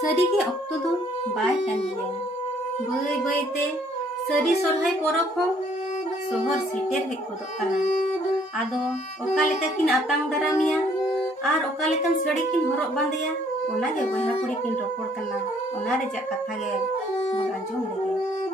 सारी अक्तो दो बाय कान गया बई बईते सारी सोरहाय परब हो सोहर सेटेर हे खोदो कना आदो ओका लेका किन आतांग दारामिया आर ओका लेकान साड़ी किन हरब बांदेया ओना गे बयहा कुड़ी किन रपड़ कना ओना रे जा कथा गे बोल आंजम लेगे।